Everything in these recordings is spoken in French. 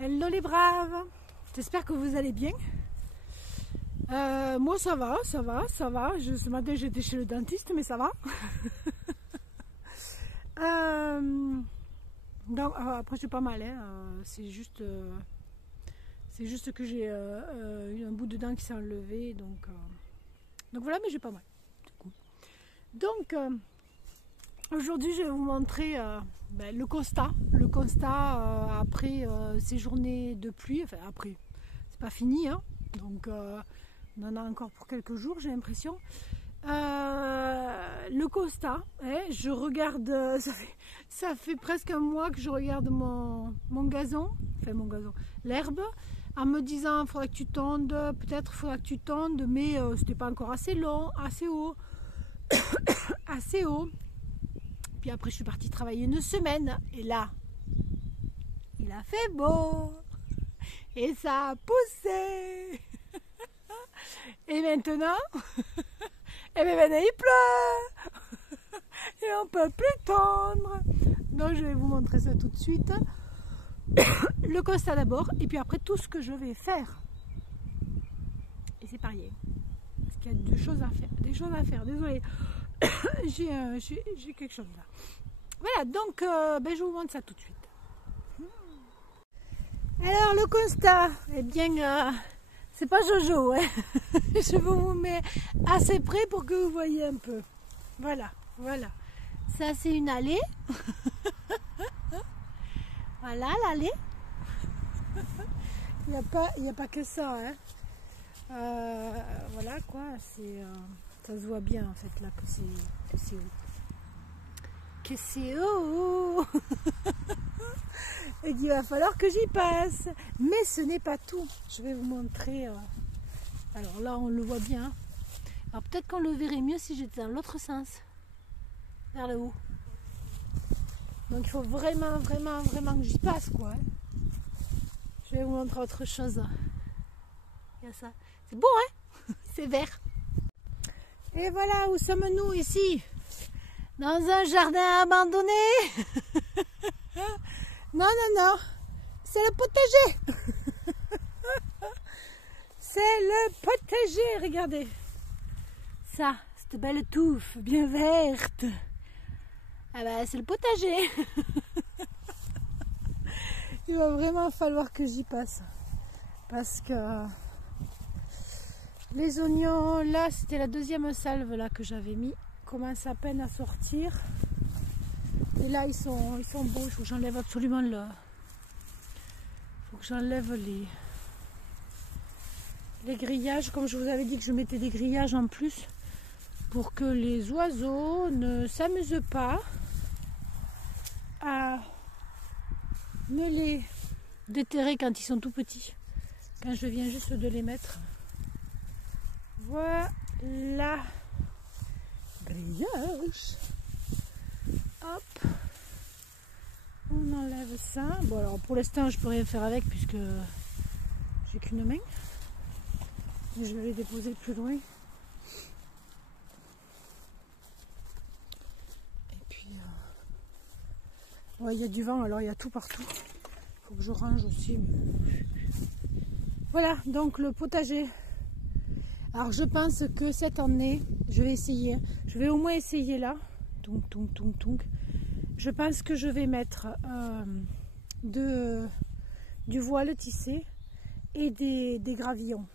Hello les braves, j'espère que vous allez bien. Moi ça va. Ce matin j'étais chez le dentiste, mais ça va. Donc, après c'est pas mal, hein. C'est juste que j'ai eu un bout de dent qui s'est enlevé, donc voilà, mais j'ai pas mal. C'est cool. Donc aujourd'hui je vais vous montrer le constat après ces journées de pluie. Enfin après, c'est pas fini, hein. Donc on en a encore pour quelques jours, j'ai l'impression. Le constat, je regarde, ça fait presque un mois que je regarde mon gazon, l'herbe, en me disant faudrait que tu tondes, peut-être faudra que tu tondes, mais c'était pas encore assez long, assez haut, assez haut. Puis après je suis partie travailler une semaine et là il a fait beau et ça a poussé. Et maintenant et bien maintenant il pleut et on peut plus tondre. Donc je vais vous montrer ça tout de suite. Le constat d'abord et puis après tout ce que je vais faire. Et c'est pareil. Parce qu'il y a des choses à faire. Désolée. J'ai quelque chose là. Voilà, donc je vous montre ça tout de suite. Alors le constat, eh bien c'est pas Jojo, hein. Je vous mets assez près pour que vous voyez un peu. Voilà. Ça c'est une allée. Voilà l'allée. Il n'y a pas que ça, hein. Voilà quoi, ça se voit bien en fait là que c'est haut. Que c'est haut. Et qu'il va falloir que j'y passe. Mais ce n'est pas tout. Je vais vous montrer. Alors là on le voit bien. Alors peut-être qu'on le verrait mieux si j'étais dans l'autre sens. Vers le haut. Donc il faut vraiment que j'y passe quoi, hein. Je vais vous montrer autre chose. Il y a ça. C'est beau, hein. C'est vert. Et voilà, où sommes-nous ici? Dans un jardin abandonné. Non. C'est le potager. C'est le potager, regardez. Ça, cette belle touffe bien verte. Ah ben, c'est le potager. Il va vraiment falloir que j'y passe. Parce que les oignons, là, c'était la deuxième salve là, que j'avais mis. Commence à peine à sortir. Et là, ils sont beaux. Il faut que j'enlève absolument le... Il faut que j'enlève les grillages. Comme je vous avais dit que je mettais des grillages en plus pour que les oiseaux ne s'amusent pas à me les déterrer quand ils sont tout petits. Quand je viens juste de les mettre. Voilà. Grillage. Hop. On enlève ça. Bon alors pour l'instant je peux rien faire avec puisque j'ai qu'une main. Mais je vais les déposer plus loin. Et puis il y a du vent, alors il y a tout partout. Il faut que je range aussi. Mais... Voilà, donc le potager. Alors je pense que cette année, je vais essayer. Je vais au moins essayer là. Tounk. Je pense que je vais mettre du voile tissé et des gravillons.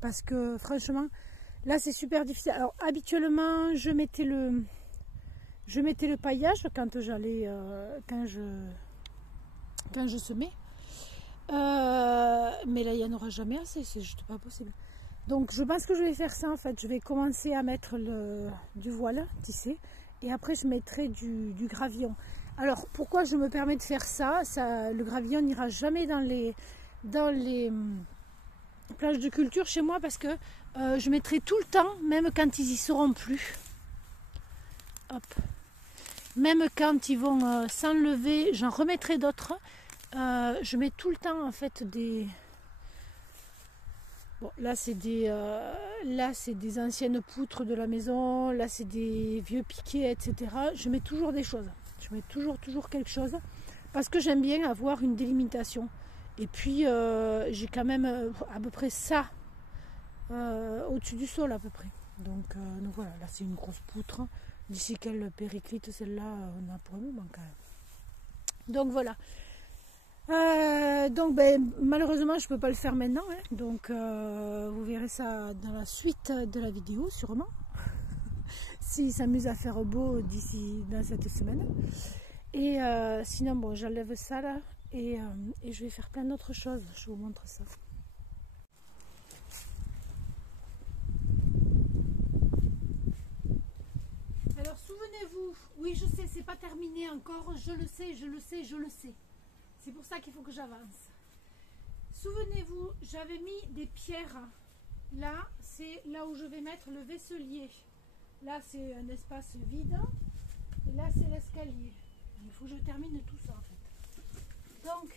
Parce que franchement, là c'est super difficile. Alors habituellement, je mettais le paillage quand j'allais, quand je semais. Mais là il n'y en aura jamais assez, c'est juste pas possible. Donc je pense que je vais faire ça en fait. Je vais commencer à mettre du voile tissé et après je mettrai du gravillon. Alors pourquoi je me permets de faire ça, le gravillon n'ira jamais dans les plages de culture chez moi parce que je mettrai tout le temps, même quand ils y seront plus. Hop. Même quand ils vont s'enlever, j'en remettrai d'autres. Je mets tout le temps en fait des... Bon, là c'est des anciennes poutres de la maison, là c'est des vieux piquets, etc. Je mets toujours des choses. Je mets toujours quelque chose parce que j'aime bien avoir une délimitation. Et puis j'ai quand même à peu près ça au-dessus du sol à peu près. Donc voilà, là c'est une grosse poutre. D'ici qu'elle périclite, celle-là, on a pour un moment quand même. Donc voilà. Donc malheureusement je peux pas le faire maintenant, hein. Donc vous verrez ça dans la suite de la vidéo sûrement. S'il s'amuse à faire beau d'ici dans cette semaine. Et sinon bon, j'enlève ça là et je vais faire plein d'autres choses. Je vous montre ça. Alors souvenez-vous, oui je sais c'est pas terminé encore, je le sais. C'est pour ça qu'il faut que j'avance. Souvenez-vous, j'avais mis des pierres. Là, c'est là où je vais mettre le vaisselier. Là, c'est un espace vide. Et là, c'est l'escalier. Il faut que je termine tout ça, en fait. Donc,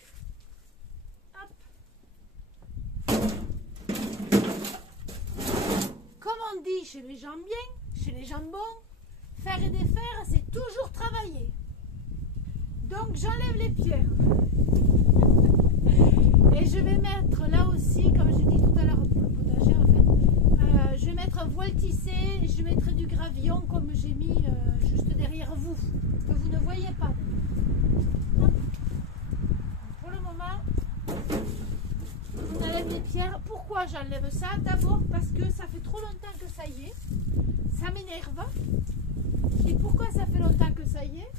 hop. Comme on dit chez les gens bien, chez les gens bons, faire et défaire, c'est toujours travailler. Donc, j'enlève les pierres. Et je vais mettre là aussi, comme j'ai dit tout à l'heure pour le potager en fait, je vais mettre un voile tissé, je mettrai du gravillon comme j'ai mis juste derrière vous, que vous ne voyez pas. Hop. Pour le moment, on enlève les pierres. Pourquoi j'enlève ça? D'abord parce que ça fait trop longtemps que ça y est, ça m'énerve. Et pourquoi ça fait longtemps que ça y est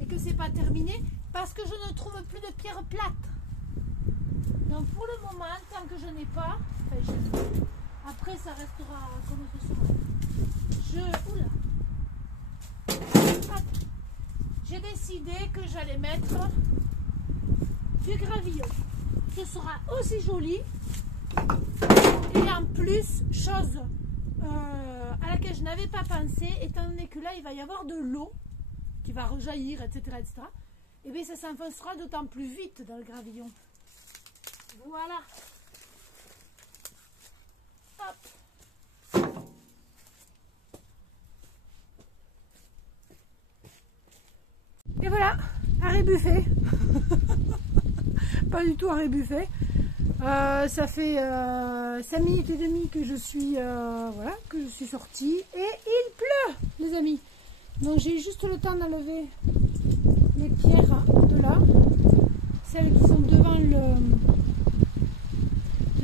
et que c'est pas terminé? Parce que je ne trouve plus de pierres plates. Donc pour le moment, tant que je n'ai pas, après ça restera comme ce sera. J'ai décidé que j'allais mettre du gravillon. Ce sera aussi joli. Et en plus, chose à laquelle je n'avais pas pensé, étant donné que là il va y avoir de l'eau qui va rejaillir, etc. Et bien ça s'enfoncera d'autant plus vite dans le gravillon. Voilà. Hop. Et voilà, arrêt buffet. Pas du tout arrêt buffet. Ça fait 5 minutes et demie que je suis voilà, que je suis sortie et il pleut, les amis. Donc j'ai juste le temps d'enlever les pierres de là, celles qui sont devant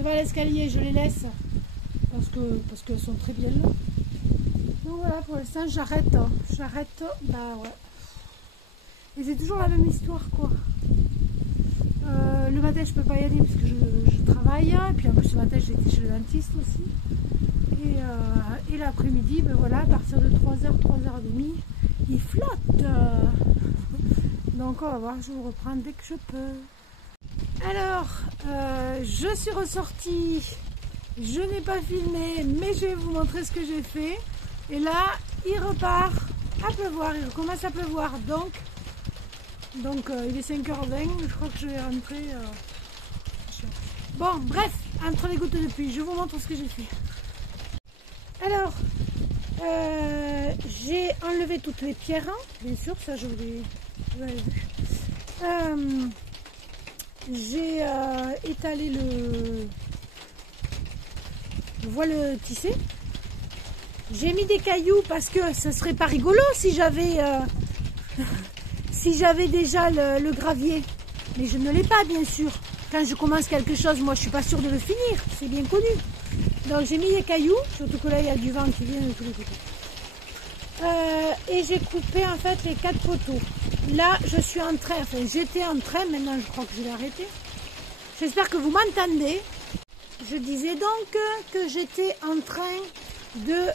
l'escalier, je les laisse parce qu'elles sont très bien là. Donc voilà, pour l'instant j'arrête, bah ouais. Et c'est toujours la même histoire quoi. Le matin je peux pas y aller parce que je travaille, et puis en plus ce matin j'étais chez le dentiste aussi. Et l'après-midi, ben voilà, à partir de 3h, 3h30, il flotte. Donc on va voir, je vous reprends dès que je peux. Alors, je suis ressortie, je n'ai pas filmé, mais je vais vous montrer ce que j'ai fait. Et là, il repart à pleuvoir, il recommence à pleuvoir. Donc il est 5h20, je crois que je vais rentrer. Bon, bref, entre les gouttes de pluie, je vous montre ce que j'ai fait. Alors, j'ai enlevé toutes les pierres, bien sûr, ça je vous l'ai vu. J'ai étalé le voile tissé. J'ai mis des cailloux parce que ce serait pas rigolo si j'avais déjà le gravier. Mais je ne l'ai pas, bien sûr. Quand je commence quelque chose, moi je suis pas sûre de le finir, c'est bien connu. Donc j'ai mis des cailloux, surtout que là il y a du vent qui vient de tous les côtés. Et j'ai coupé en fait les 4 poteaux. Là je suis en train, enfin j'étais en train, maintenant je crois que je vais arrêter. J'espère que vous m'entendez. Je disais donc que j'étais en train de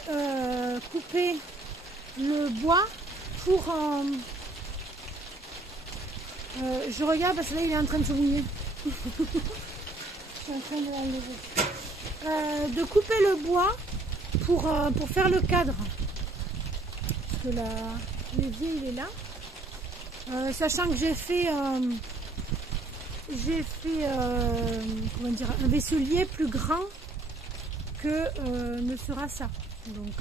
couper le bois pour... je regarde parce que là il est en train de se mouiller. Je suis en train de l'enlever. De couper le bois pour faire le cadre. Parce que l'évier il est là. Sachant que j'ai fait comment dire, un vaisselier plus grand que ne sera ça. Donc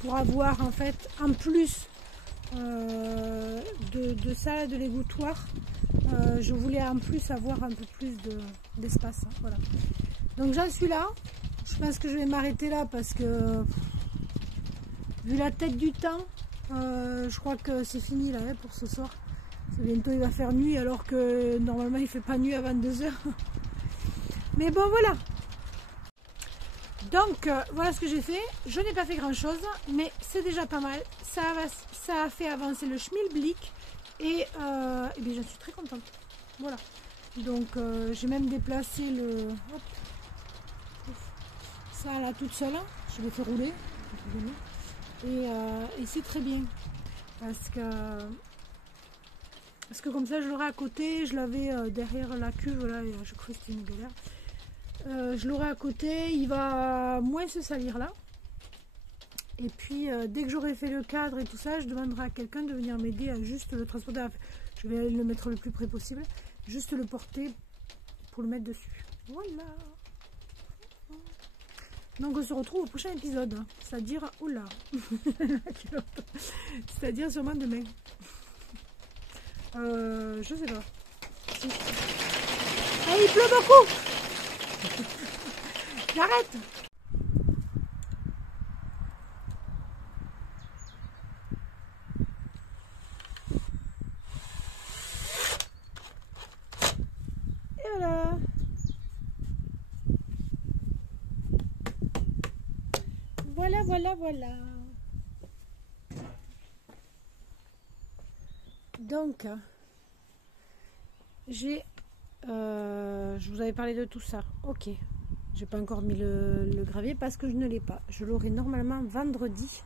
pour avoir en fait en plus de ça, de l'égouttoir, Je voulais en plus avoir un peu plus d'espace. Voilà. Donc j'en suis là. Je pense que je vais m'arrêter là parce que vu la tête du temps, je crois que c'est fini là pour ce soir. Bientôt il va faire nuit alors que normalement il fait pas nuit à 22 h. Mais bon voilà. Donc voilà ce que j'ai fait. Je n'ai pas fait grand chose, mais c'est déjà pas mal. Ça a fait avancer le schmilblick et bien, j'en suis très contente. Voilà. Donc j'ai même déplacé le hop, ça là toute seule. Je l'ai fait rouler. Et c'est très bien. Parce que comme ça je l'aurai à côté. Je l'avais derrière la cuve là et à chaque fois c'était une galère. Je l'aurai à côté, il va moins se salir là. Et puis dès que j'aurai fait le cadre et tout ça, je demanderai à quelqu'un de venir m'aider à juste le transporter. Je vais le mettre le plus près possible, juste le porter pour le mettre dessus. Voilà. Donc on se retrouve au prochain épisode, c'est-à-dire, oula, c'est-à-dire sûrement demain. Je sais pas. Si. Ah, il pleut beaucoup. J'arrête. Et voilà. Voilà. Donc, je vous avais parlé de tout ça. Ok. J'ai pas encore mis le gravier parce que je ne l'ai pas. Je l'aurai normalement vendredi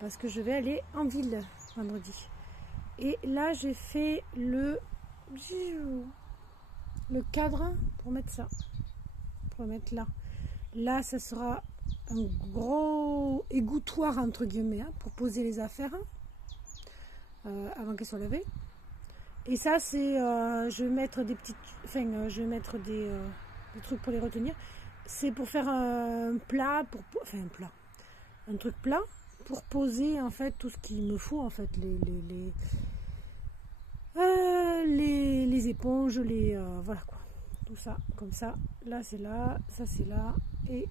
parce que je vais aller en ville vendredi. Et là, j'ai fait le cadre pour mettre ça. Pour mettre là. Là, ça sera un gros égouttoir entre guillemets hein, pour poser les affaires avant qu'elles soient lavées. Et ça, c'est je vais mettre des petites, je vais mettre des trucs pour les retenir. C'est pour faire un plat, un truc plat pour poser en fait tout ce qu'il me faut en fait, les éponges, voilà quoi, tout ça comme ça. Là c'est là, ça c'est là et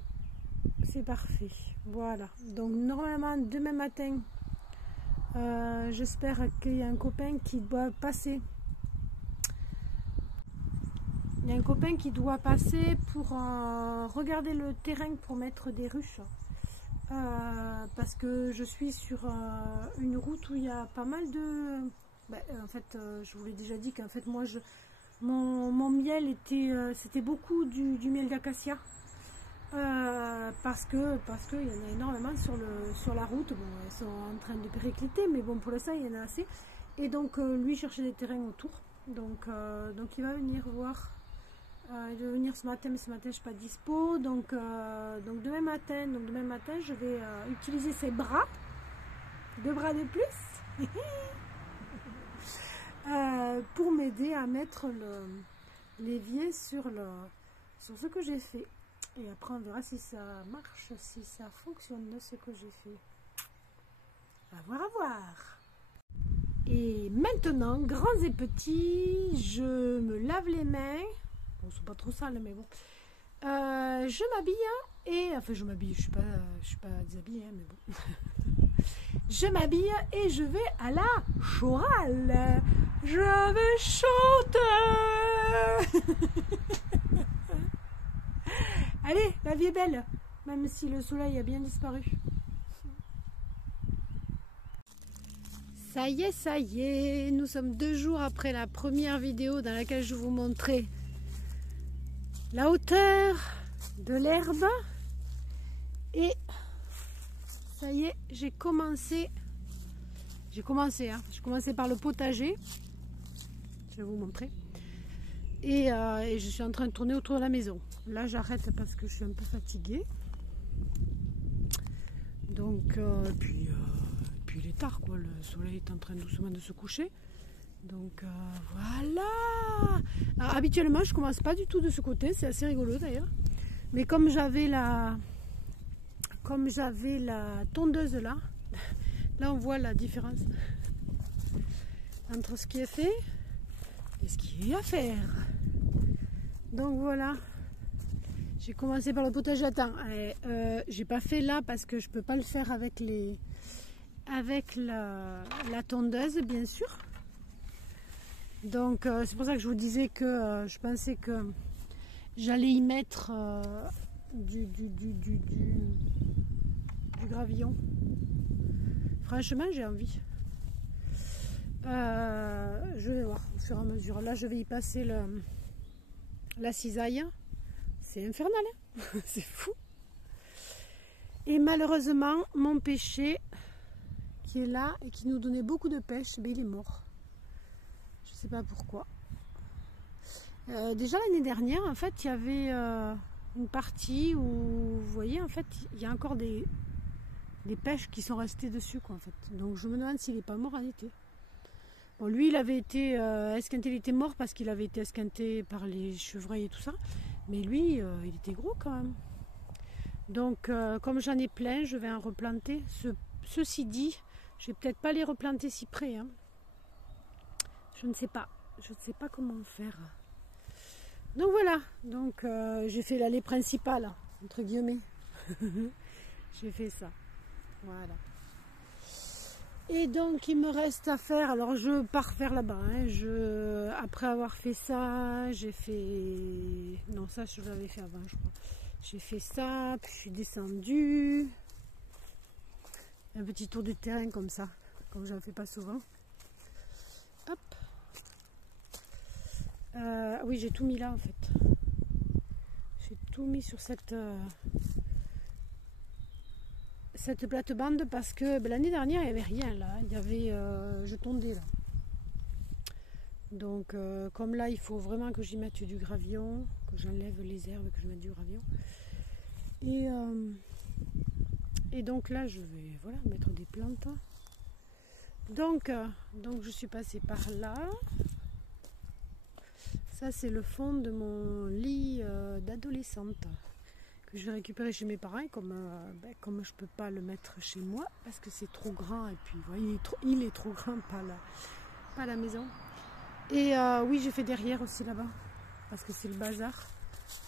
c'est parfait. Voilà. Donc normalement demain matin, j'espère qu'il y a un copain qui doit passer. Il y a un copain qui doit passer pour regarder le terrain pour mettre des ruches. Parce que je suis sur une route où il y a pas mal de... en fait, je vous l'ai déjà dit qu'en fait, moi, mon miel était... c'était beaucoup du miel d'acacia. Parce que il y en a énormément sur la route. Bon, elles sont en train de péricliter, mais bon, pour l'instant, il y en a assez. Et donc, lui cherchait des terrains autour. Donc il va venir voir. Il va venir ce matin, mais ce matin je ne suis pas dispo. Donc demain matin, je vais utiliser ses bras, 2 bras de plus, pour m'aider à mettre l'évier sur ce que j'ai fait. Et après on verra si ça marche, si ça fonctionne ce que j'ai fait. À voir. Et maintenant, grands et petits, je me lave les mains. Bon, c'est pas trop sale, mais bon. Je m'habille et... Enfin, je m'habille, je suis pas déshabillée, mais bon. Je m'habille et je vais à la chorale. Je vais chanter. Allez, la vie est belle, même si le soleil a bien disparu. Ça y est, nous sommes 2 jours après la première vidéo dans laquelle je vous montrais la hauteur de l'herbe. Et ça y est, j'ai commencé par le potager. Je vais vous montrer. Et je suis en train de tourner autour de la maison. Là, j'arrête parce que je suis un peu fatiguée. Donc, puis il est tard, quoi. Le soleil est en train doucement de se coucher. Donc, voilà. Alors, habituellement, je commence pas du tout de ce côté. C'est assez rigolo, d'ailleurs. Mais comme j'avais la tondeuse là, là, on voit la différence entre ce qui est fait Qu'est-ce qu'il y a à faire? Donc voilà. J'ai commencé par le potager. Attends, j'ai pas fait là parce que je peux pas le faire avec la tondeuse, bien sûr. Donc c'est pour ça que je vous disais que je pensais que j'allais y mettre du gravillon. Franchement, j'ai envie. Je vais voir au fur et à mesure. Là, je vais y passer la cisaille. C'est infernal, hein. C'est fou. Et malheureusement, mon pêcher qui est là et qui nous donnait beaucoup de pêche, ben, il est mort. Je sais pas pourquoi. Déjà l'année dernière, en fait, il y avait une partie où, vous voyez, en fait, il y a encore des pêches qui sont restées dessus, quoi, en fait. Donc je me demande s'il n'est pas mort en été. Bon, lui, il avait été esquinté, il était mort parce qu'il avait été esquinté par les chevreuils et tout ça. Mais lui, il était gros quand même. Donc, comme j'en ai plein, je vais en replanter. Ceci dit, je vais peut-être pas les replanter si près, hein. Je ne sais pas. Je ne sais pas comment faire. Donc voilà. Donc, j'ai fait l'allée principale, entre guillemets. J'ai fait ça. Voilà. Et donc il me reste à faire, alors je pars vers là-bas, hein. Après avoir fait ça, j'ai fait, non ça je l'avais fait avant je crois, j'ai fait ça, puis je suis descendue, un petit tour de terrain comme ça, comme je ne fais pas souvent, hop, oui j'ai tout mis là en fait, j'ai tout mis sur cette plate-bande parce que ben, l'année dernière il n'y avait rien là, il y avait je tondais là. Donc comme là il faut vraiment que j'y mette du gravillon, que j'enlève les herbes, que je mette du gravillon. Et donc là je vais voilà mettre des plantes. Donc je suis passée par là. Ça c'est le fond de mon lit d'adolescente. Je vais récupérer chez mes parents comme je ne peux pas le mettre chez moi parce que c'est trop grand et puis vous voyez, il est trop grand, pas la maison. Et oui, j'ai fait derrière aussi là-bas parce que c'est le bazar.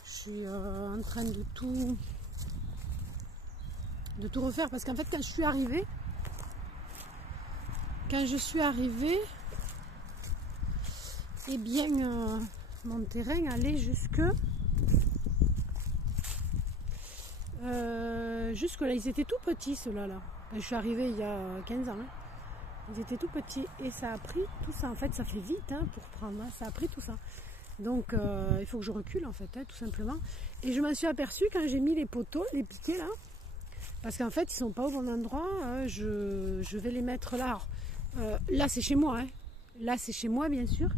Je suis en train de tout refaire parce qu'en fait quand je suis arrivée, eh bien mon terrain allait jusque là, ils étaient tout petits ceux-là. Je suis arrivée il y a 15 ans. Hein. Ils étaient tout petits et ça a pris tout ça. En fait, ça fait vite hein, pour prendre. Hein. Ça a pris tout ça. Donc, il faut que je recule en fait, hein, tout simplement. Et je m'en suis aperçue quand j'ai mis les poteaux, les piquets là. Parce qu'en fait, ils sont pas au bon endroit. Hein. Je vais les mettre là. Alors, là, c'est chez moi. Hein. Là, c'est chez moi, bien sûr.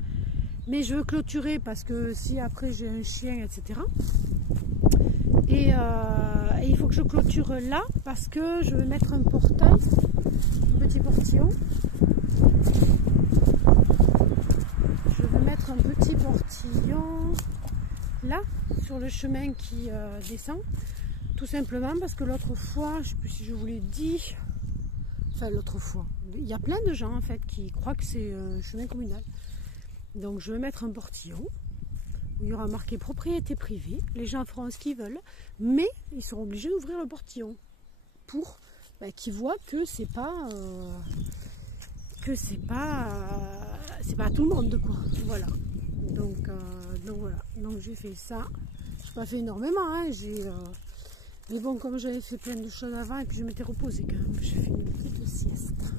Mais je veux clôturer parce que si après j'ai un chien, etc. Et il faut que je clôture là parce que je vais mettre un portail, un petit portillon. Je vais mettre un petit portillon là sur le chemin qui descend. Tout simplement parce que l'autre fois, je ne sais plus si je vous l'ai dit, enfin l'autre fois, il y a plein de gens en fait qui croient que c'est un chemin communal. Donc je vais mettre un portillon. Où il y aura marqué propriété privée, les gens feront ce qu'ils veulent, mais ils seront obligés d'ouvrir le portillon pour qu'ils voient que c'est pas à tout le monde quoi. Voilà. Donc voilà. Donc j'ai fait ça. Je n'ai pas fait énormément, hein. Mais bon, comme j'avais fait plein de choses avant et puis je m'étais reposée quand même, j'ai fait une petite sieste.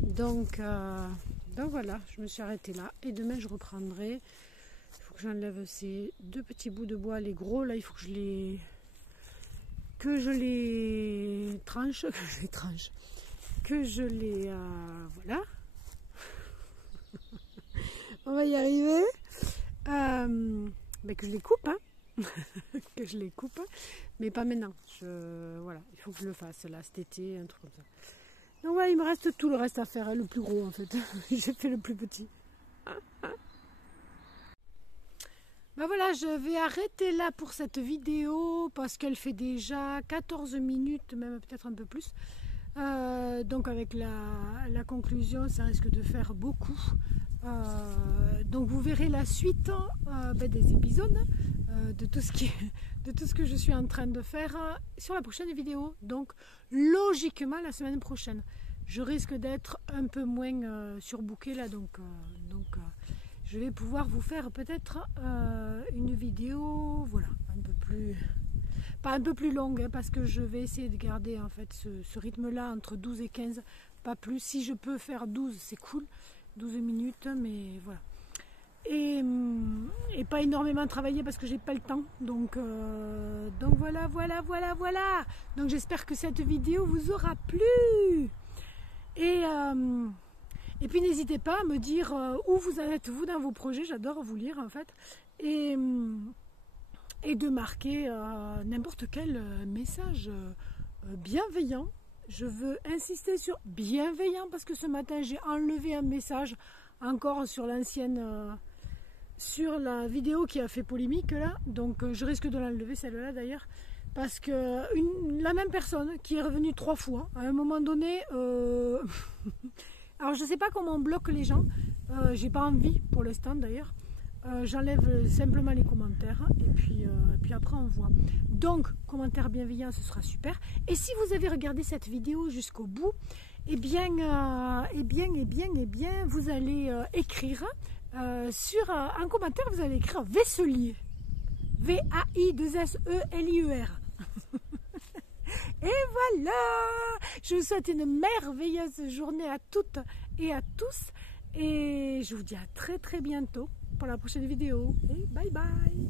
Donc voilà, je me suis arrêtée là et demain je reprendrai. J'enlève ces deux petits bouts de bois, les gros là, il faut que je les tranche, voilà. On va y arriver. Que je les coupe, hein. Que je les coupe, mais pas maintenant. Voilà, il faut que je le fasse là cet été, un truc comme ça. Donc voilà, il me reste tout le reste à faire, hein, le plus gros en fait. J'ai fait le plus petit. Ben voilà, je vais arrêter là pour cette vidéo parce qu'elle fait déjà 14 minutes, même peut-être un peu plus. Donc avec la conclusion, ça risque de faire beaucoup. Donc vous verrez la suite des épisodes de tout ce que je suis en train de faire sur la prochaine vidéo. Donc logiquement la semaine prochaine. Je risque d'être un peu moins surbookée là, donc je vais pouvoir vous faire peut-être une vidéo, voilà, un peu plus, pas un peu plus longue, hein, parce que je vais essayer de garder en fait ce rythme-là entre 12 et 15, pas plus. Si je peux faire 12, c'est cool, 12 minutes, mais voilà. Et pas énormément travailler parce que j'ai pas le temps. Donc voilà. Donc j'espère que cette vidéo vous aura plu. Et puis n'hésitez pas à me dire où vous en êtes vous dans vos projets, j'adore vous lire en fait, et de marquer n'importe quel message bienveillant. Je veux insister sur bienveillant parce que ce matin j'ai enlevé un message encore sur l'ancienne, sur la vidéo qui a fait polémique là, donc je risque de l'enlever celle-là d'ailleurs. Parce que la même personne qui est revenue 3 fois, à un moment donné, alors je ne sais pas comment on bloque les gens, j'ai pas envie pour l'instant d'ailleurs, j'enlève simplement les commentaires et puis après on voit. Donc, commentaire bienveillant, ce sera super. Et si vous avez regardé cette vidéo jusqu'au bout, eh bien, vous allez écrire sur un commentaire, vous allez écrire Vaisselier. V-A-I-2-S-E-L-I-E-R. Et voilà, je vous souhaite une merveilleuse journée à toutes et à tous. Et je vous dis à très bientôt pour la prochaine vidéo. Et bye bye.